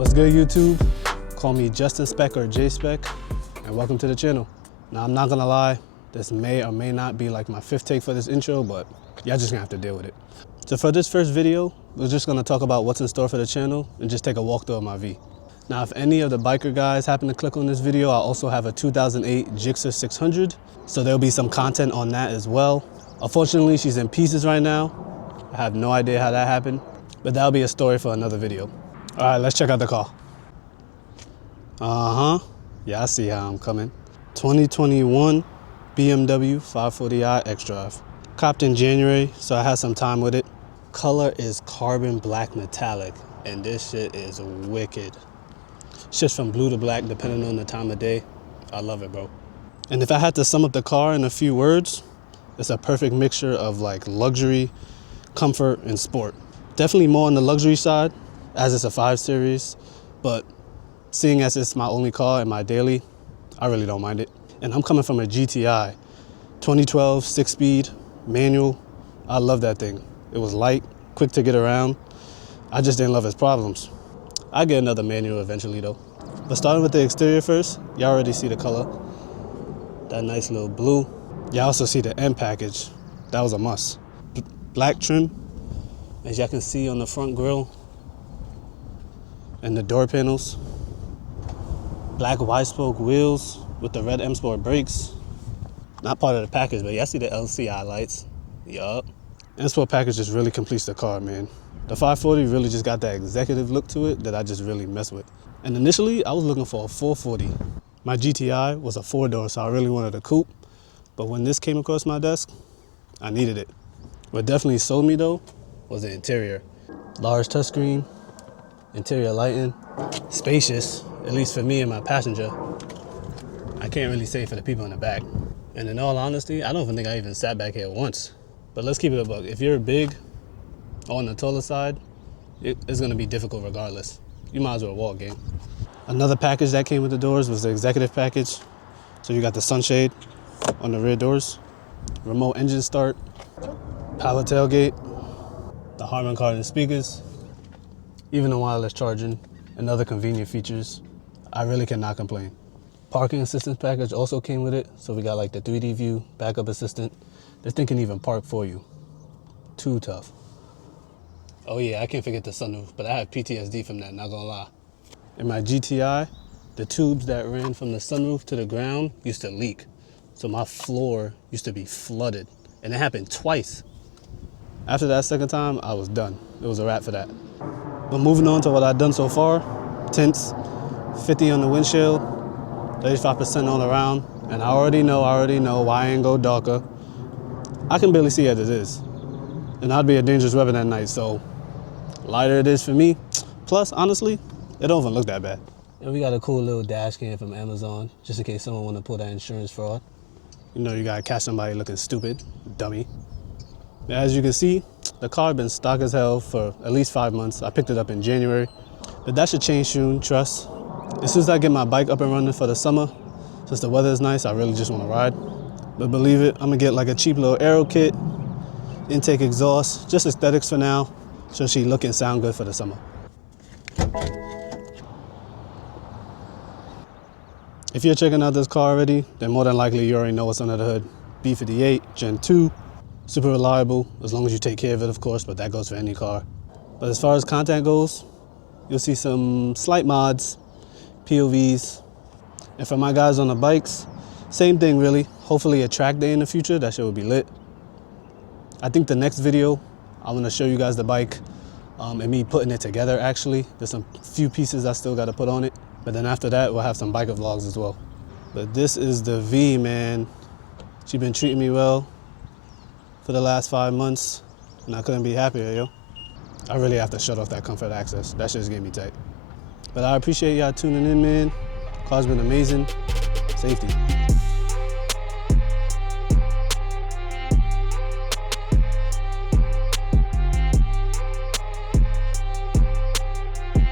What's good, YouTube? Call me Justin Spec or J Spec, and welcome to the channel. Now, I'm not gonna lie, this may or may not be like my fifth take for this intro, but y'all just gonna have to deal with it. So for this first video, we're just gonna talk about what's in store for the channel and just take a walkthrough of my V. Now, if any of the biker guys happen to click on this video, I also have a 2008 Gixxer 600, so there'll be some content on that as well. Unfortunately, she's in pieces right now. I have no idea how that happened, but that'll be a story for another video. All right, let's check out the car. Yeah, I see how I'm coming. 2021 BMW 540i xDrive. Copped in January, so I had some time with it. Color is carbon black metallic, and this shit is wicked. Shifts from blue to black depending on the time of day. I love it, bro. And if I had to sum up the car in a few words, it's a perfect mixture of like luxury, comfort, and sport. Definitely more on the luxury side, as it's a 5 Series, but seeing as it's my only car in my daily, I really don't mind it. And I'm coming from a GTI, 2012, 6-speed, manual. I love that thing. It was light, quick to get around. I just didn't love its problems. I'll get another manual eventually though. But starting with the exterior first, y'all already see the color. That nice little blue. Y'all also see the end package. That was a must. Black trim, as y'all can see on the front grille and the door panels. Black wide-spoke wheels with the red M Sport brakes. Not part of the package, but y'all see the LCI lights. Yup. M Sport package just really completes the car, man. The 540 really just got that executive look to it that I just really mess with. And initially, I was looking for a 440. My GTI was a 4-door, so I really wanted a coupe. But when this came across my desk, I needed it. What definitely sold me though was the interior. Large touchscreen, interior lighting, spacious, at least for me and my passenger. I can't really say for the people in the back. And in all honesty, I don't even think I even sat back here once. But let's keep it a buck. If you're big or on the taller side, it's gonna be difficult regardless. You might as well walk, gang. Another package that came with the doors was the executive package. So you got the sunshade on the rear doors, remote engine start, power tailgate, the Harman Kardon speakers, even the wireless charging and other convenient features. I really cannot complain. Parking assistance package also came with it. So we got like the 3D view, backup assistant. This thing can even park for you. Too tough. Oh yeah, I can't forget the sunroof, but I have PTSD from that, not gonna lie. In my GTI, the tubes that ran from the sunroof to the ground used to leak. So my floor used to be flooded, and it happened twice. After that second time, I was done. It was a wrap for that. But moving on to what I've done so far, tints, 50 on the windshield, 35% all around, and I already know why I ain't go darker. I can barely see as it is, and I'd be a dangerous weapon at night, so lighter it is for me. Plus, honestly, it don't even look that bad. And we got a cool little dash cam from Amazon, just in case someone want to pull that insurance fraud. You know, you gotta catch somebody looking stupid, dummy. As you can see, the car been stock as hell for at least 5 months. I picked it up in January, but that should change soon, trust. As soon as I get my bike up and running for the summer, since the weather is nice, I really just want to ride. But believe it, I'm gonna get like a cheap little aero kit, intake exhaust, just aesthetics for now, so she look and sound good for the summer. If you're checking out this car already, then more than likely you already know what's under the hood. B58, Gen 2, super reliable, as long as you take care of it, of course, but that goes for any car. But as far as content goes, you'll see some slight mods, POVs, and for my guys on the bikes, same thing really. Hopefully a track day in the future, that shit will be lit. I think the next video, I'm gonna show you guys the bike and me putting it together actually. There's some few pieces I still gotta put on it. But then after that, we'll have some biker vlogs as well. But this is the V, man. She's been treating me well for the last 5 months, and I couldn't be happier, yo. I really have to shut off that comfort access. That shit's getting me tight. But I appreciate y'all tuning in, man. Car's been amazing. Safety.